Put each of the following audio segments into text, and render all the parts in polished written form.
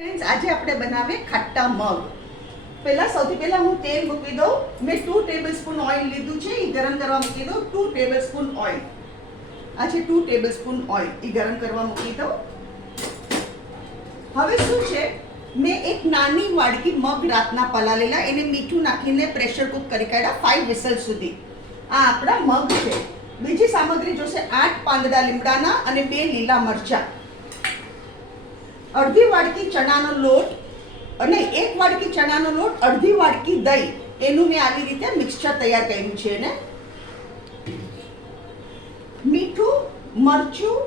Friends, આજે આપણે બનાવે ખટ્ટા મગ। સૌથી પહેલા હું તેલ મૂકી દઉં। મેં 2 ટેબલસ્પૂન ઓઇલ લીધું છે, એ ગરમ કરવા મૂકી દઉં। 2 ટેબલસ્પૂન ઓઇલ, આ છે 2 ટેબલસ્પૂન ઓઇલ, એ ગરમ કરવા મૂકી દઉં। હવે શું છે, મેં એક નાની વાડકી મગ રાતના પલાળેલા, એને મીઠું નાખીને પ્રેશર કુક કરી કાઢ્યા 5 વિસલ સુધી। આ આપણા મગ છે। બીજી સામગ્રી જોશે 8 પાંદડા લીમડાના અને 2 લીલા મરચાં, અડધી વાડકી ચણાનો લોટ અને 1 વાડકી ચણાનો લોટ, અડધી વાડકી દહીં, એનું મેં આવી રીતે મિક્સચર તૈયાર કર્યું છે। એને મીઠું, મરચું,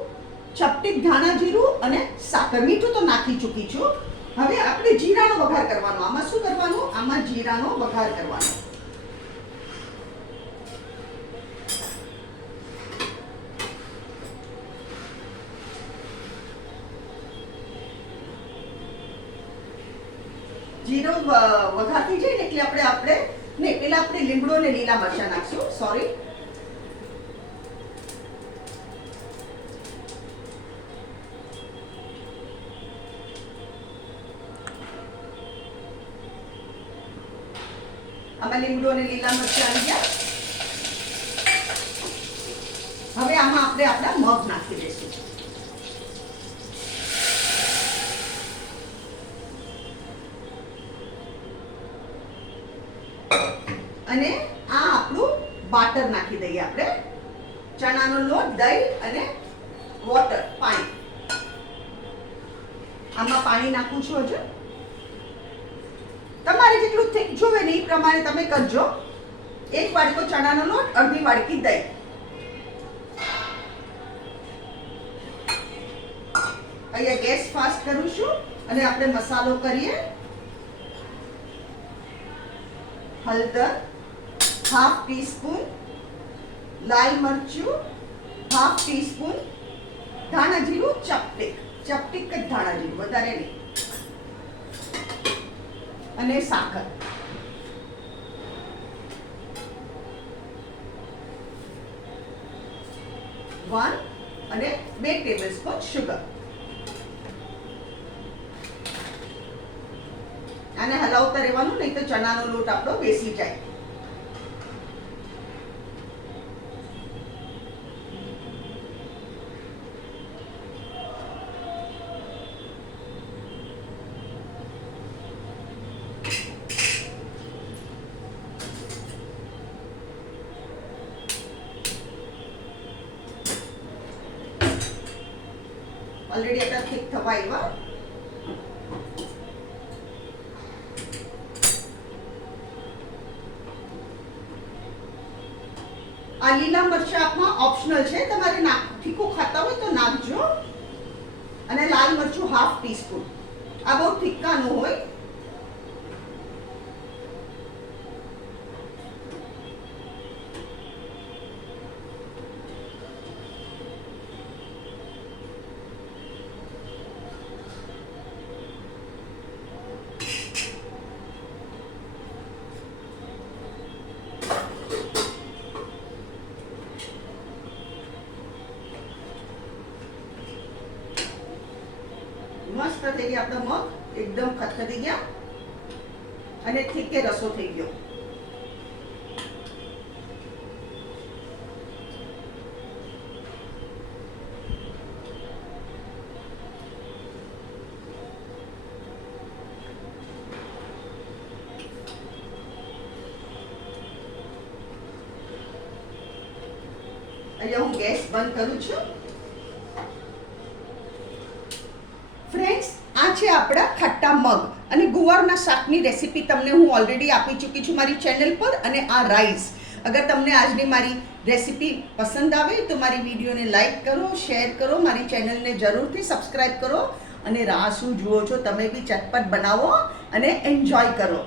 ચપટીક ધાણા જીરું અને સાકર। મીઠું તો નાખી ચૂકી છું। હવે આપણે જીરાનો વઘાર કરવાનો। આમાં શું કરવાનું? આમાં જીરાનો વઘાર કરવાનો। જીરો વઘાર થઈ જાય ને એટલે આપણે નહીં, પેલા આપણે લીમડો અને લીલા મરચાં નાખશું। સોરી, આમાં લીમડો અને લીલા મરચાં આવી ગયા। હવે આમાં આપણે આપણા મગ નાખી દઈશું। અને આ આપણું બાટર નાખી દઈએ આપણે, ચણાનો લોટ, દહીં અને વોટર, પાણી। આમાં પાણી નાખું છું હજુ, તમારે જેટલું થીક જોવે ને એ પ્રમાણે તમે કરજો। 1 વાડકો ચણાનો લોટ, અડધી વાડકી દહીં। અહીંયા ગેસ ફાસ્ટ કરું છું અને આપણે મસાલો કરીએ। હળદર ½ ટીસ્પૂન, લાલ મરચું ½ ટીસ્પૂન, ધાણા જીરું ચપટીક જ ધાણા જીરું, વધારે નહીં, અને સાકર। અને 2 ટેબલસ્પૂન શુગર। આને હલાવતા રહેવાનું, નહીં તો ચણાનો લોટ આપણો બેસી જાય। ઓલરેડી આપણા થીક થવા આવ્યા। આ લીલા મરચાં આપમાં ઓપ્શનલ છે, તમારે તીખું ખાતા હોય તો નાખજો। અને લાલ મરચું ½ ટીસ્પૂન, આ બહુ તીખા ન હોય। મસ્ત થઈ ગયા આપણા મગ, એકદમ ખતખતી ગયા અને ઠીકે રસો થઈ ગયો। અહીંયા હું ગેસ બંધ કરું છું। ફ્રેન્ડ્સ, આ છે આપણા ખટ્ટા મગ અને ગુવારના શાકની રેસીપી તમને હું ઓલરેડી આપી ચૂકી છું મારી ચેનલ પર। અને આ રાઈસ, અગર તમને આજની મારી રેસીપી પસંદ આવે તો મારી વિડીયોને લાઈક કરો, શેર કરો, મારી ચેનલને જરૂરથી સબસ્ક્રાઈબ કરો। અને રાહ શું જુઓ છો, તમે બી ચટપટ બનાવો અને એન્જોય કરો।